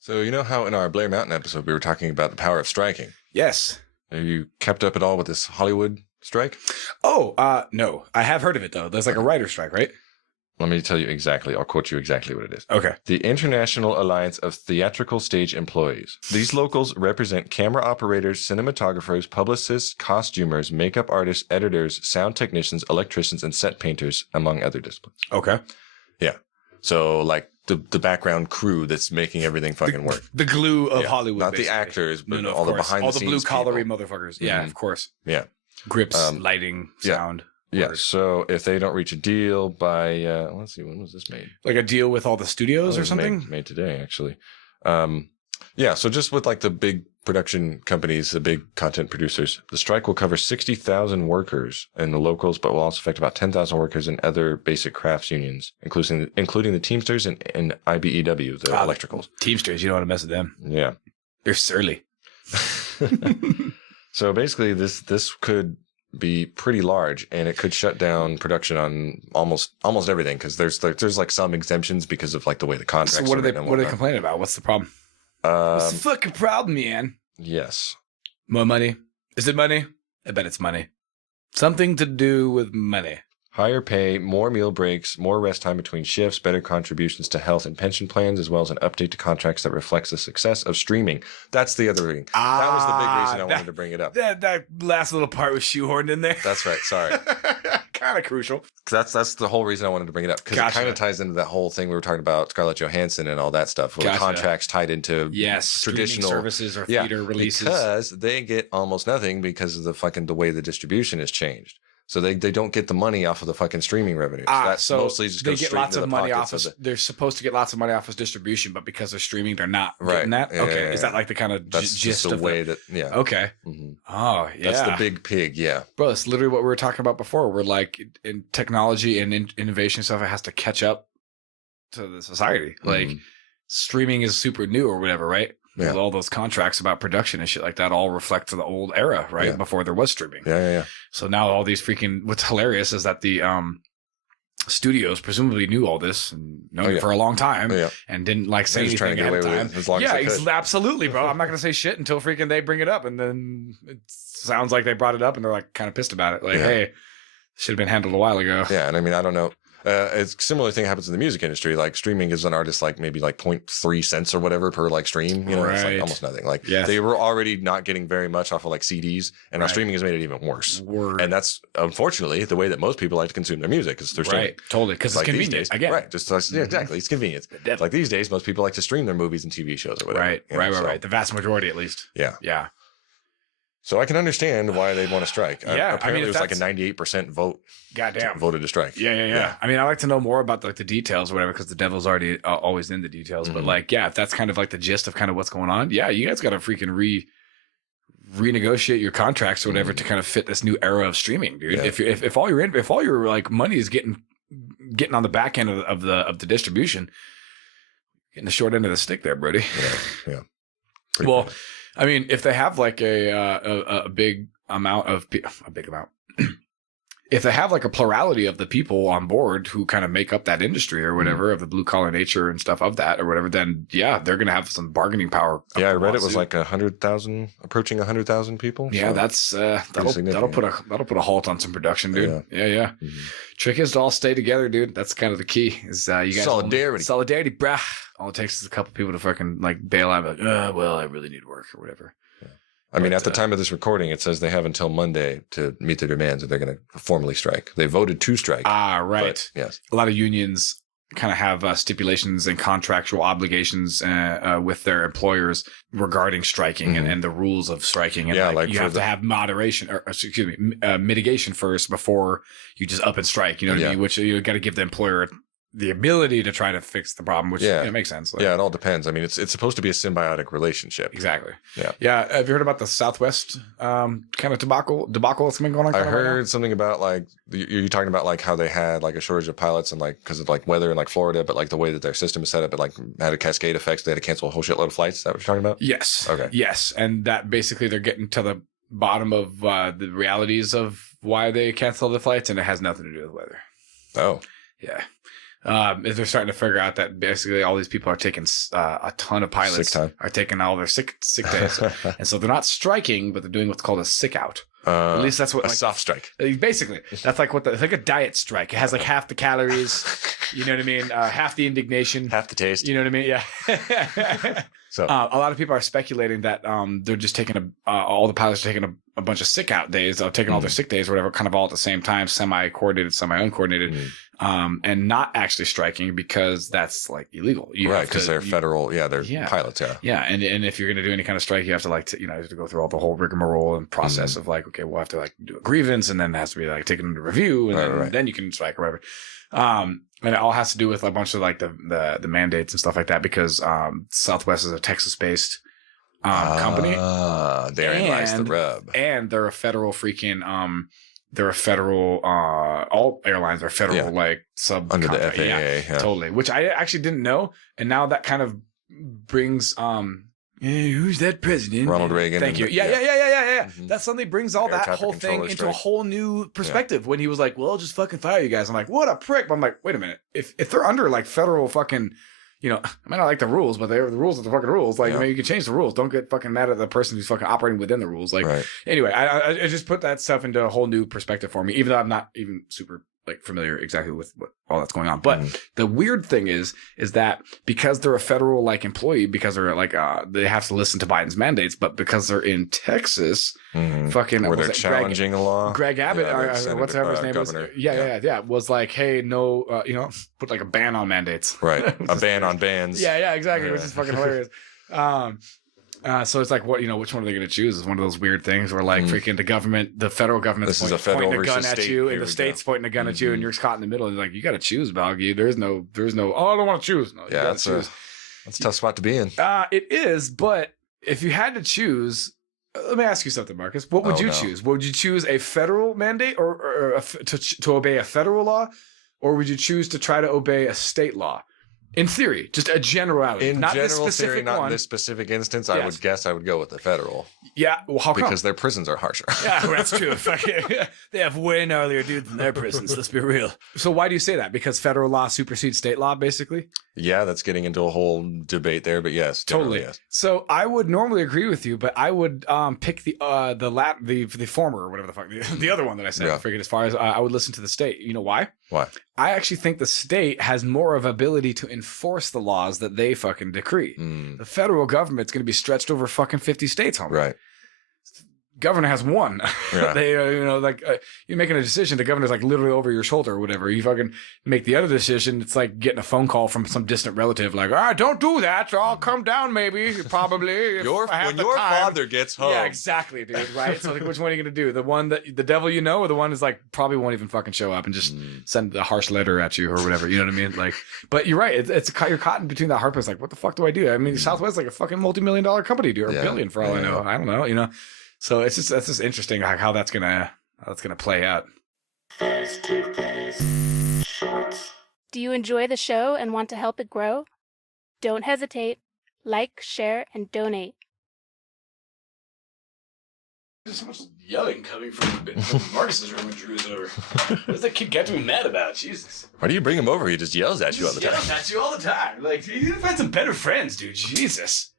So you know how in our Blair Mountain episode we were talking about the power of striking? Yes. Have you kept up at all with this Hollywood strike? Oh, no. I have heard of it, though. There's like a writer's strike, right? Let me tell you exactly. I'll quote you exactly what it is. Okay. The International Alliance of Theatrical Stage Employees. These locals represent camera operators, cinematographers, publicists, costumers, makeup artists, editors, sound technicians, electricians, and set painters, among other disciplines. Okay. Yeah. So, like, the background crew that's making everything fucking work. The glue of Hollywood. Not basically. the actors, but No, all the course. behind the scenes all the blue-collared people. motherfuckers. Yeah, Mhm. of course. Yeah. Grips, lighting, sound. Yeah. Words. So if they don't reach a deal by, let's see, when was this made? Like a deal with all the studios or something? Made today, actually. Yeah. So just with like the big production companies, the big content producers, the strike will cover 60,000 workers in the locals, but will also affect about 10,000 workers in other basic crafts unions, including the Teamsters and IBEW, the electricals. Teamsters, you don't want to mess with them. Yeah. They're surly. So basically this could be pretty large, and it could shut down production on almost everything, because there's like some exemptions because of like the way the contracts. So what are they complaining about? What's the problem? What's the fucking problem, man? Yes. More money? Is it money? I bet it's money. Something to do with money. Higher pay, more meal breaks, more rest time between shifts, better contributions to health and pension plans, as well as an update to contracts that reflects the success of streaming. That's the other thing. That was the big reason I wanted to bring it up. That last little part was shoehorned in there. That's right. Sorry. Kind of crucial. That's the whole reason I wanted to bring it up, because it kind of ties into that whole thing we were talking about, Scarlett Johansson and all that stuff, with contracts tied into traditional services or theater releases, because they get almost nothing because of the way the distribution has changed. So they don't get the money off of the fucking streaming revenue. So mostly just they goes get lots of money off of they're supposed to get lots of money off of distribution, but because they're streaming, they're not getting that. Okay, is that like the kind of gist of the way that? Yeah. Okay. Mm-hmm. Oh, yeah. That's the big pig. Yeah, bro. It's literally what we were talking about before. We're like in technology and innovation stuff, it has to catch up to the society. Like streaming is super new or whatever, right? Yeah. With all those contracts about production and shit like that all reflect to the old era, right? Yeah. Before there was streaming. Yeah. So now all these what's hilarious is that the studios presumably knew all this and known it for a long time and didn't like say anything trying to get away with it as long as they could. Absolutely, bro. I'm not going to say shit until freaking they bring it up. And then it sounds like they brought it up and they're like kind of pissed about it. Like, hey, should have been handled a while ago. Yeah. And I mean, I don't know. It's a similar thing happens in the music industry. Like streaming gives an artist like maybe like 0.3 cents or whatever per like stream. You know, It's like almost nothing. Like they were already not getting very much off of like CDs, and now streaming has made it even worse. And that's unfortunately the way that most people like to consume their music is through streaming. Right, totally, because it's convenient. Again, right? Just exactly, it's convenience. Like these days, most people like to stream their movies and TV shows or whatever. Right. The vast majority, at least. Yeah. So I can understand why they'd want to strike. Apparently, it was like a 98% vote. Goddamn. Voted to strike. Yeah. I mean, I like to know more about like the details or whatever, because the devil's already always in the details. But like, if that's kind of like the gist of kind of what's going on, you guys got to freaking renegotiate your contracts or whatever to kind of fit this new era of streaming, dude. Yeah. If all your like money is getting on the back end of the distribution, getting the short end of the stick there, Brody. Yeah. Well, I mean, if they have like a big amount, if they have like a plurality of the people on board who kind of make up that industry or whatever, of the blue collar nature and stuff of that or whatever, then they're going to have some barging power. Yeah, I read it was like 100,000, approaching 100,000 people. Yeah, so that'll put a halt on some production, dude. Yeah. Mm-hmm. Trick is to all stay together, dude. That's kind of the key. Is you guys solidarity, brah. All it takes is a couple people to fucking like bail out, like, well, I really need work or whatever. Yeah. I mean, at the time of this recording, it says they have until Monday to meet their demands, or they're going to formally strike. They voted to strike. Right. But, yes. A lot of unions kind of have stipulations and contractual obligations with their employers regarding striking and the rules of striking. And like you have to have mitigation first before you just up and strike. You know what I mean? Which you got to give the employer the ability to try to fix the problem, which makes sense. Like, it all depends. I mean, it's supposed to be a symbiotic relationship. Exactly. Yeah. Have you heard about the Southwest kind of debacle that's been going on? I heard something about like you're talking about like how they had like a shortage of pilots and like because of like weather in like Florida, but like the way that their system is set up, it like had a cascade effect. They had to cancel a whole shitload of flights. Is that what you're talking about? Yes. Okay. Yes, and that basically they're getting to the bottom of the realities of why they cancel the flights, and it has nothing to do with weather. Oh. Yeah. Is they're starting to figure out that basically all these people are taking a ton of pilots are taking all their sick days, and so they're not striking, but they're doing what's called a sick out. At least that's what a soft strike. Basically, that's like it's like a diet strike. It has like half the calories. You know what I mean? Half the indignation, half the taste. You know what I mean? Yeah. So a lot of people are speculating that they're just taking all the pilots are taking a bunch of sick out days, taking all their sick days or whatever, kind of all at the same time, semi-coordinated, semi-uncoordinated, and not actually striking because that's like illegal. Right, because they're federal. Yeah, they're pilots. Yeah. Yeah, and if you're going to do any kind of strike, you have to you have to go through all the whole rigmarole and process of like, okay, we'll have to like do a grievance, and then it has to be like taken into review, and then you can strike or whatever. And it all has to do with a bunch of like the mandates and stuff like that because Southwest is a Texas-based company. Therein lies the rub. And they're a federal all airlines are federal like sub under the FAA. Yeah, totally. Which I actually didn't know, and now that kind of brings hey, who's that president? Ronald Reagan. Thank you. Yeah. That suddenly brings all that whole thing into a whole new perspective when he was like, well, I'll just fucking fire you guys. I'm like, what a prick. But I'm like, wait a minute. If they're under like federal fucking, I might not like the rules, but the rules are the fucking rules. Like, you can change the rules. Don't get fucking mad at the person who's fucking operating within the rules. Like, anyway, I just put that stuff into a whole new perspective for me, even though I'm not even super like familiar exactly with what all that's going on. But the weird thing is that because they're a federal like employee, because they're like they have to listen to Biden's mandates, but because they're in Texas, fucking where they're challenging a law. Greg Abbott, or whatever his name governor. was, was like, hey, no, put like a ban on mandates, right? A ban on bans. Yeah, exactly, which is fucking hilarious. So it's like, which one are they going to choose? Is one of those weird things where like freaking the federal government's pointing a gun at you, and the state's pointing a gun at you, and you're caught in the middle. And like, you got to choose, Balgi. There's no. Oh, I don't want to choose. No, that's a tough spot to be in. It is, but if you had to choose, let me ask you something, Marcus. What would you choose? Would you choose a federal mandate or to obey a federal law, or would you choose to try to obey a state law? In theory, just a generality. In not general this specific theory, not one. in this specific instance, I would guess I would go with the federal. Yeah, well, how come? Because their prisons are harsher. Yeah, that's true. They have way gnarlier dudes than their prisons, let's be real. So why do you say that? Because federal law supersedes state law, basically? Yeah, that's getting into a whole debate there, but yes. Totally. Yes. So I would normally agree with you, but I would pick the former, or whatever the fuck, the other one that I said. I forget, as far as I would listen to the state. You know why? Why? I actually think the state has more of ability to enforce the laws that they fucking decree. The federal government's going to be stretched over fucking 50 states, homie. Right. Governor has one. Yeah. They, you're making a decision. The governor's like literally over your shoulder or whatever. You fucking make the other decision. It's like getting a phone call from some distant relative, like, don't do that. I'll come down, maybe, probably. When your father gets home. Yeah, exactly, dude. Right. So like, which one are you gonna do? The one that the devil or the one is like probably won't even fucking show up and just send a harsh letter at you or whatever. You know what I mean? Like, but you're right. You're caught in between that hard place. Like, what the fuck do I do? I mean, Southwest is like a fucking multi-million-dollar company, dude, or a billion for all I know. I don't know. So that's just interesting, like how that's gonna play out. Do you enjoy the show and want to help it grow? Don't hesitate. Like, share, and donate. There's so much yelling coming from Marcus's room when Drew's over. What does that kid get to be mad about? Jesus. Why do you bring him over? He just yells at you all the time. Yells at you all the time. Like, you need to find some better friends, dude. Jesus.